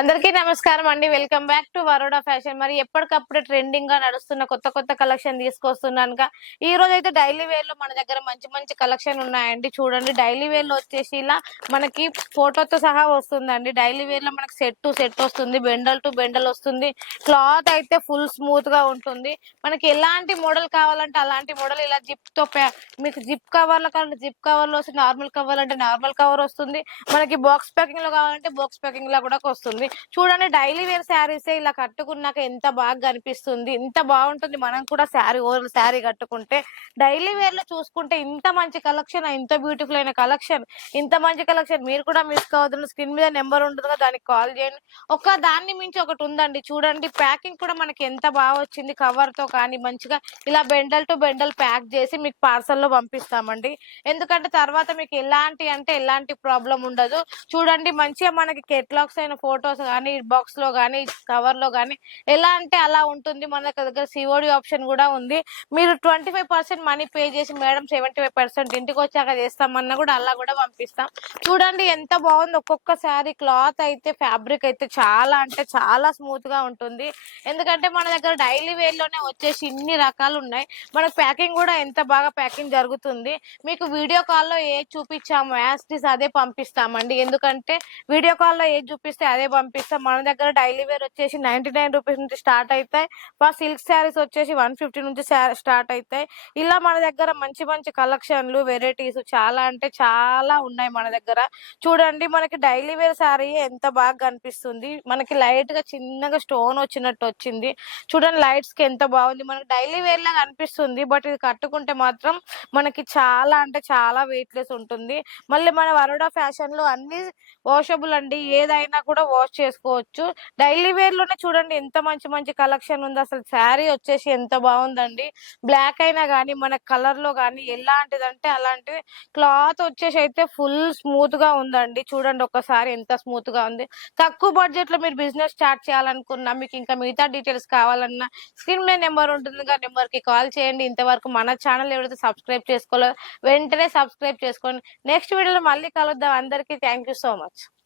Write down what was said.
అందరికీ నమస్కారం అండి. Welcome back to Baroda fashion మరి ఎప్పటికప్పుడు ట్రెండింగ్గా నడుస్తున్న కొత్త కొత్త కలెక్షన్ తీసుకొస్తున్నానుగా. ఈ రోజు అయితే డైలీ వేర్లో మన దగ్గర మంచి మంచి కలెక్షన్ ఉన్నాయండి. చూడండి డైలీ వేర్లో వచ్చేసి ఇలా మనకి ఫోటోతో సహా వస్తుందండి. డైలీ వేర్లో మనకి సెట్ టు సెట్ వస్తుంది బెండల్ టు బెండల్ వస్తుంది. క్లాత్ అయితే ఫుల్ స్మూత్గా ఉంటుంది. మనకి ఎలాంటి మోడల్ కావాలంటే అలాంటి మోడల్ ఇలా జిప్తో మీకు జిప్ కవర్లో కావాలంటే జిప్ కవర్లో వస్తుంది నార్మల్ కవర్ అంటే నార్మల్ కవర్ వస్తుంది. మనకి బాక్స్ ప్యాకింగ్లో కావాలంటే బాక్స్ ప్యాకింగ్లో కూడా వస్తుంది. చూడండి డైలీ వేర్ శారీస్ ఇలా కట్టుకున్నాక ఎంత బాగా కనిపిస్తుంది ఇంత బాగుంటుంది. మనం కూడా శారీ ఓవర్ శారీ కట్టుకుంటే డైలీ వేర్లో చూసుకుంటే ఇంత మంచి కలెక్షన్ ఇంత బ్యూటిఫుల్ అయిన కలెక్షన్ ఇంత మంచి కలెక్షన్. మీరు కూడా మిస్ కావద్దు. స్క్రీన్ మీద నెంబర్ ఉంటుంది కదా దానికి కాల్ చేయండి. ఒక దాన్ని మించి ఒకటి ఉందండి. చూడండి ప్యాకింగ్ కూడా మనకి ఎంత బాగా వచ్చింది కవర్తో కానీ మంచిగా ఇలా బెండల్ టు బెండల్ ప్యాక్ చేసి మీకు పార్సల్లో పంపిస్తామండి. ఎందుకంటే తర్వాత మీకు ఎలాంటి అంటే ఎలాంటి ప్రాబ్లం ఉండదు. చూడండి మంచిగా మనకి కెట్లాగ్స్ అయిన ఫొటోస్ కానీ బాక్స్లో కానీ కవర్లో కానీ ఎలా అంటే అలా ఉంటుంది. మన దగ్గర సిఓడి ఆప్షన్ కూడా ఉంది. మీరు twenty five percent money pay చేసి మేడం సెవెంటీ ఫైవ్ పర్సెంట్ ఇంటికి వచ్చాక చేస్తామన్నా కూడా అలా కూడా పంపిస్తాం. చూడండి ఎంత బాగుంది. ఒక్కొక్క శారీ క్లాత్ అయితే ఫ్యాబ్రిక్ అయితే చాలా అంటే చాలా స్మూత్గా ఉంటుంది. ఎందుకంటే మన దగ్గర డైలీ వేర్లోనే వచ్చేసి ఇన్ని రకాలు ఉన్నాయి. మనకు ప్యాకింగ్ కూడా ఎంత బాగా ప్యాకింగ్ జరుగుతుంది. మీకు వీడియో కాల్లో ఏది చూపించాము యాస్టీస్ అదే పంపిస్తామండి. ఎందుకంటే వీడియో కాల్లో ఏది చూపిస్తే అదే పంపిస్తాం. మన దగ్గర డైలీ వేర్ వచ్చేసి నైన్టీ నైన్ రూపీస్ నుంచి స్టార్ట్ అవుతాయి మా సిల్క్ శారీస్ వచ్చేసి వన్ ఫిఫ్టీ నుంచి స్టార్ట్ అవుతాయి ఇలా మన దగ్గర మంచి మంచి కలెక్షన్లు వెరైటీస్ చాలా అంటే చాలా ఉన్నాయి మన దగ్గర. చూడండి మనకి డైలీ వేర్ శారీ ఎంత బాగా కనిపిస్తుంది. మనకి లైట్గా చిన్నగా స్టోన్ వచ్చినట్టు వచ్చింది. చూడండి లైట్స్కి ఎంత బాగుంది. మనకి డైలీ వేర్ లాగా అనిపిస్తుంది బట్ ఇది కట్టుకుంటే మాత్రం మనకి చాలా అంటే చాలా వెయిట్ లెస్ ఉంటుంది. మళ్ళీ మన వరోడా ఫ్యాషన్లో అన్ని వాషబుల్ అండి. ఏదైనా కూడా వాష్ చేసుకోవచ్చు. డైలీ వేర్లోనే చూడండి ఎంత మంచి మంచి కలెక్షన్ ఉంది. అసలు శారీ వచ్చేసి ఎంత బాగుందండి. బ్లాక్ అయినా కానీ మన కలర్లో కానీ ఎలాంటిదంటే అలాంటిది క్లాత్ వచ్చేసి అయితే ఫుల్ స్మూత్గా ఉందండి. చూడండి ఒకసారి ఎంత స్మూత్గా ఉంది. తక్కువ బడ్జెట్లో మీరు బిజినెస్ స్టార్ట్ చేయాలనుకున్నా మీకు ఇంకా మిగతా డీటెయిల్స్ కావాలన్నా స్క్రీన్ మీద నెంబర్ ఉంటుంది నెంబర్కి కాల్ చేయండి. ఇంతవరకు మన ఛానల్ ఎవరైతే సబ్స్క్రైబ్ చేసుకోలేదో వెంటనే సబ్స్క్రైబ్ చేసుకోండి. నెక్స్ట్ వీడియోలో మళ్ళీ కలుద్దాం. అందరికీ థ్యాంక్ యూ సో మచ్